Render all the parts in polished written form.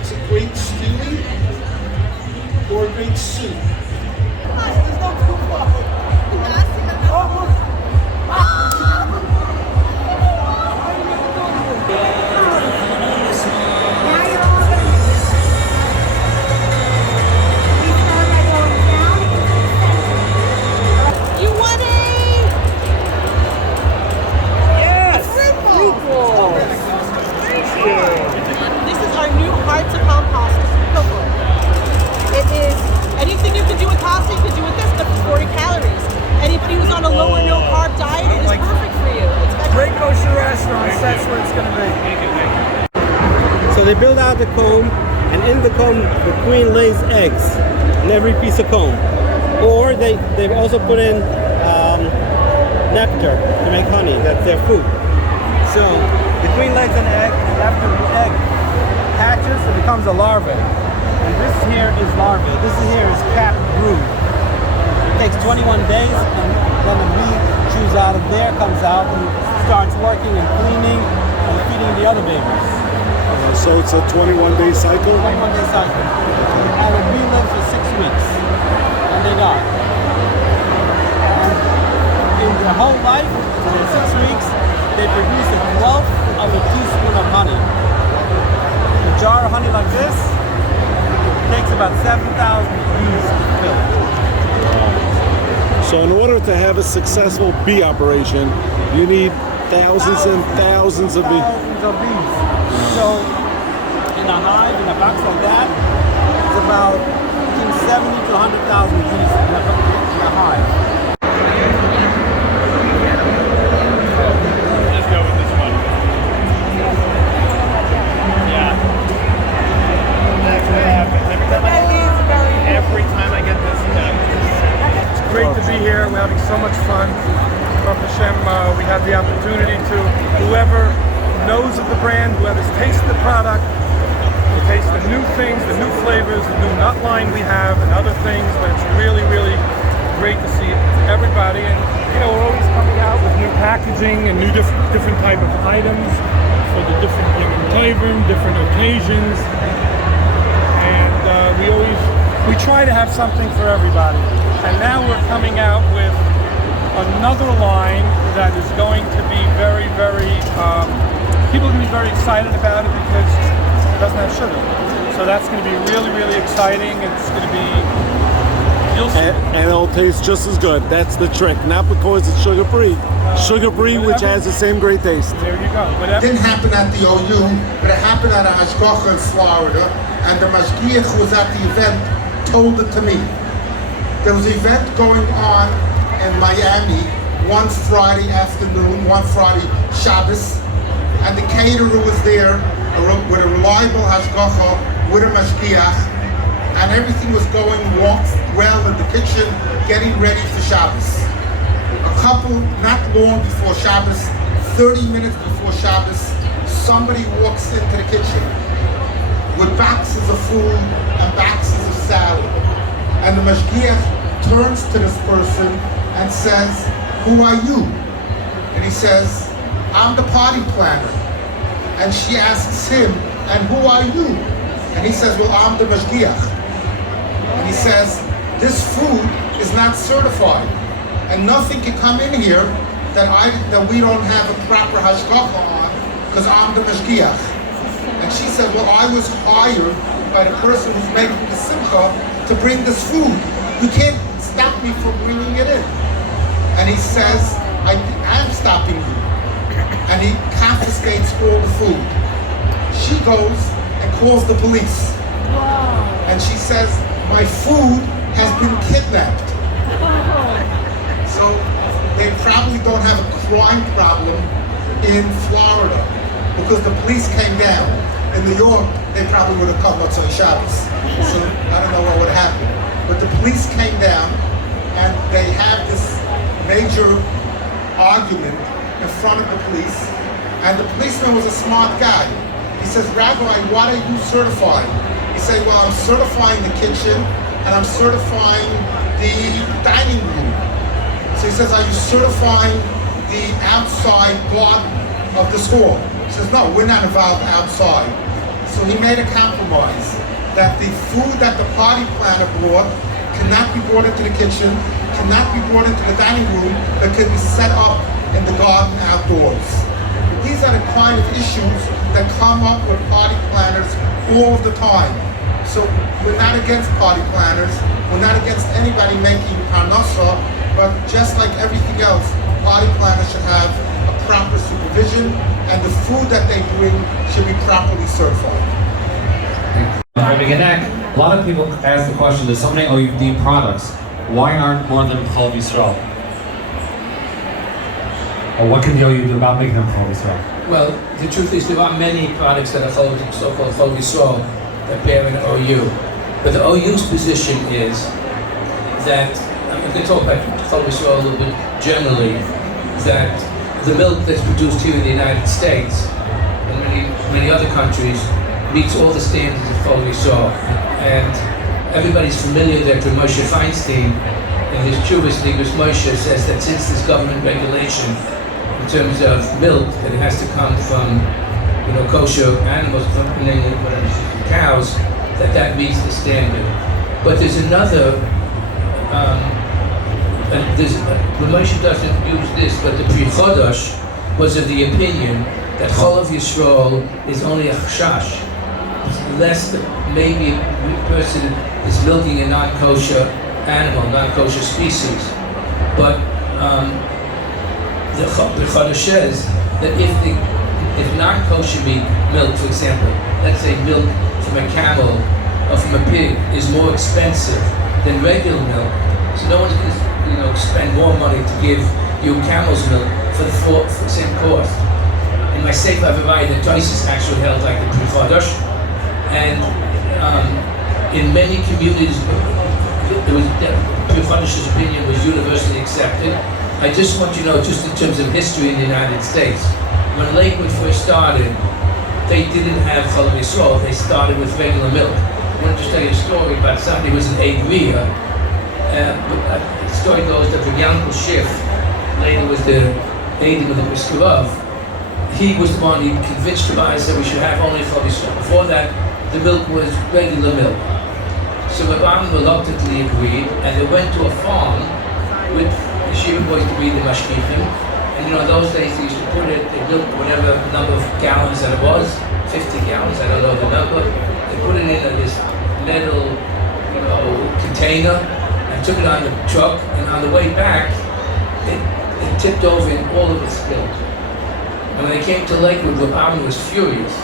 makes a great stewie or a great soup. So they build out the comb, and in the comb the queen lays eggs in every piece of comb. Or they've also put in nectar to make honey. That's their food. So the queen lays an egg, and after the egg hatches, it becomes a larva. And this here is larvae. This here is capped brood. It takes 21 days, and then the bee chews out of there, comes out, and starts working and cleaning and feeding the other babies. So it's a 21-day cycle? 21-day cycle. And the bee lives for 6 weeks, and they die. And in their whole life, in 6 weeks, they produce a 1/12 of a teaspoon of honey. A jar of honey like this takes about 7,000 bees to fill. So in order to have a successful bee operation, you need thousands and thousands of bees. Thousands of bees. So in a hive, in a box like that, it's about between 70 to 100,000 bees in a hive. Let's go with this one. Yeah. That's what happens. Every time I get this done. It's great to be here. We're having so much fun. Baruch Hashem, we have the opportunity to, whoever knows of the brand, whoever's tasted the product, to taste the new things, the new flavors, the new nut line we have, and other things. But it's really, really great to see everybody. And we're always coming out with new packaging and new different type of items for the different different occasions. And we try to have something for everybody. And now we're coming out with another line that is going to be very, very, people are going to be very excited about it because it doesn't have sugar. So that's going to be really, really exciting. It's going to be, you'll see. And it'll taste just as good. That's the trick. Not because it's sugar-free. Sugar-free, which has the same great taste. There you go. It didn't happen at the OU, but it happened at a hashgacha in Florida, and the mashgiach who was at the event told it to me. There was an event going on in Miami one Friday afternoon, one Friday Shabbos, and the caterer was there with a reliable hashgacha, with a mashgiach, and everything was going well in the kitchen, getting ready for Shabbos. A couple, not long before Shabbos, 30 minutes before Shabbos, somebody walks into the kitchen with boxes of food and boxes of salad. And the mashgiach turns to this person and says, "Who are you?" And he says, "I'm the party planner." And she asks him, "And who are you?" And he says, "Well, I'm the mashgiach." And he says, "This food is not certified, and nothing can come in here that we don't have a proper hashgacha on, because I'm the mashgiach." And she said, "Well, I was hired by the person who's making the simcha to bring this food. You can't stop me from bringing it in." And he says, I'm stopping you. And he confiscates all the food. She goes and calls the police. Wow. And she says, "My food has been kidnapped." So they probably don't have a crime problem in Florida because the police came down. In New York, they probably would have come on Shabbos. So I don't know what would happen. But the police came down and they had this major argument in front of the police. And the policeman was a smart guy. He says, "Rabbi, what are you certifying?" He said, "Well, I'm certifying the kitchen and I'm certifying the dining room." So he says, "Are you certifying the outside garden of the school?" He says, "No, we're not involved outside." So he made a compromise that the food that the party planner brought cannot be brought into the kitchen, cannot be brought into the dining room, but can be set up in the garden outdoors. These are the kind of issues that come up with party planners all the time. So we're not against party planners, we're not against anybody making parnasa, but just like everything else, party planners should have a proper supervision, and the food that they bring should be properly certified. A lot of people ask the question, there's so many OUD products, why aren't more of them Chol Yisrael? Or what can the OU do about making them Chol Yisrael? Well, the truth is there are many products that are so-called Chol Yisrael that bear an OU. But the OU's position is that, I'm going to talk about Chol Yisrael a little bit generally, that the milk that's produced here in the United States and many other countries meets all the standards of Chol Yisrael. And everybody's familiar that Moshe Feinstein, in his Chuvas Nigros Moshe, says that since this government regulation in terms of milk, that it has to come from, kosher animals, from cows, that meets the standard. But there's another, Moshe doesn't use this, but the Pri Chodosh was of the opinion that Chol of Yisrael is only a chashash. Less than maybe a person is milking a non-kosher animal, non-kosher species. But the Chodesh says that if non-kosher milk, for example, let's say milk from a camel or from a pig is more expensive than regular milk, so no one's going to spend more money to give you camel's milk for the same cost. In my Sefer Avirai, the Tosis actually held like the Pri Chodosh, and in many communities, Pri Chodosh's opinion was universally accepted. I just want you to know, just in terms of history in the United States, when Lakewood first started, they didn't have Chol Yisrael, they started with regular milk. I want to just tell you a story about somebody who was an Avriya. The story goes that the Yankel Schiff, later was the aide of the Piskarov, he was the one who convinced the buyer that we should have only Chol Yisrael. Before that, the milk was regular milk. So Rabban reluctantly agreed, and they went to a farm with the Shiva boys to be the mashkichim. And those days they used to put it, they milked whatever number of gallons that it was, 50 gallons, I don't know the number. They put it in this metal, container, and took it on the truck, and on the way back, it tipped over and all of it spilled. And when they came to Lakewood, Rabban was furious.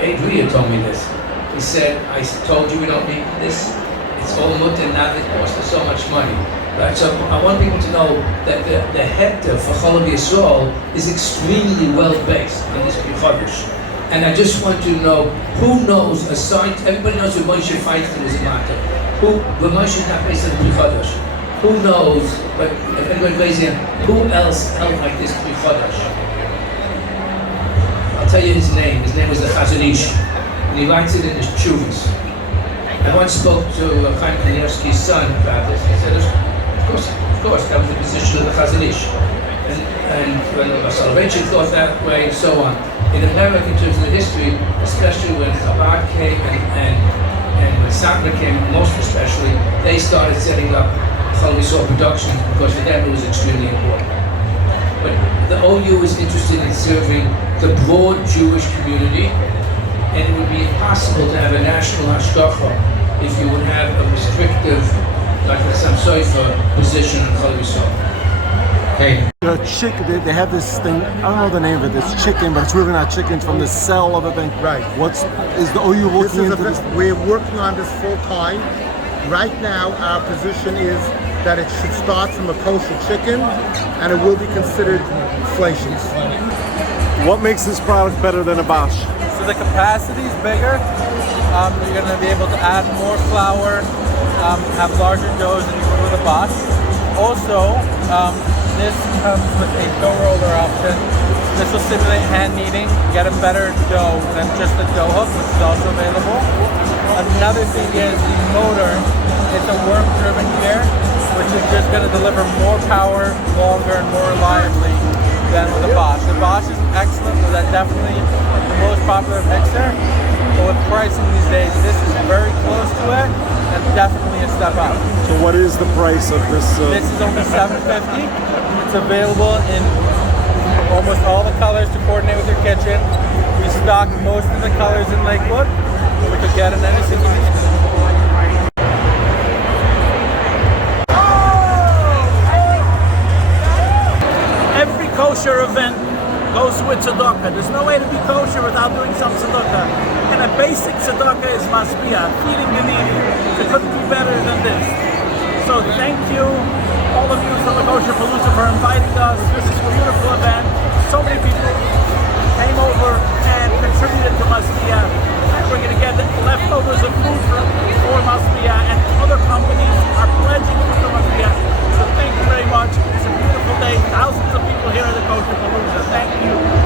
Adria told me this. He said, I told you we don't need this. It's all mutter, and now it costs us so much money. Right? So I want people to know that the hector for Chol Yisrael is extremely well based on this Pri Chodosh. And I just want you to know, who knows, aside, everybody knows who Moshe Feinstein was a matter. But Moshe is not based on the Pri Chodosh. Who knows, but if anybody raise him, who else held like this Pri Chodosh? I'll tell you his name. His name was the Chazon Ish, and he writes it in his Chuvas. I once spoke to Chaim Kanievsky's son about this. He said, of course, that was the position of the Chazon Ish. And when Soloveitchik thought that way, and so on. In America, in terms of the history, especially when Chabad came and when Satmar came, most especially, they started setting up Chol Yisrael productions because for them it was extremely important. But the OU is interested in serving the broad Jewish community, and it would be impossible to have a national hashgacha if you would have a restrictive, like a Sam Sofer position in Chol Yisrael. Hey. The chicken, they have this thing, I don't know the name of it, it's chicken, but it's really not chicken, it's from the cell of a thing. Right. Is the OU looking into this? We're working on this full time. Right now, our position is that it should start from a kosher chicken, and it will be considered fleishes. What makes this product better than a Bosch? So the capacity is bigger. You're going to be able to add more flour, have larger doughs than you would with a Bosch. Also, this comes with a dough roller option. This will simulate hand kneading, get a better dough than just a dough hook, which is also available. Another thing is the motor. It's a worm-driven gear, which is just going to deliver more power, longer, and more reliably than with the Bosch. The Bosch is excellent, but that's definitely the most popular mixer. But with pricing these days, this is very close to it and definitely a step up. So what is the price of this? This is only $7.50. It's available in almost all the colors to coordinate with your kitchen. We stock most of the colors in Lakewood. We could get in any single piece. Every kosher event goes with tzedakah. There's no way to be kosher without doing some tzedakah. And a basic tzedakah is masbia, feeding the needy. It couldn't be better than this. So thank you, all of you from the Kosher Palooza, for inviting us. This is a beautiful event. So many people came over and contributed to masbia. We're going to get leftovers of food for masbia, and other companies are pledging to masbia. So thank you very much. It's a beautiful day. Thousands of people here at the Kosher Palooza.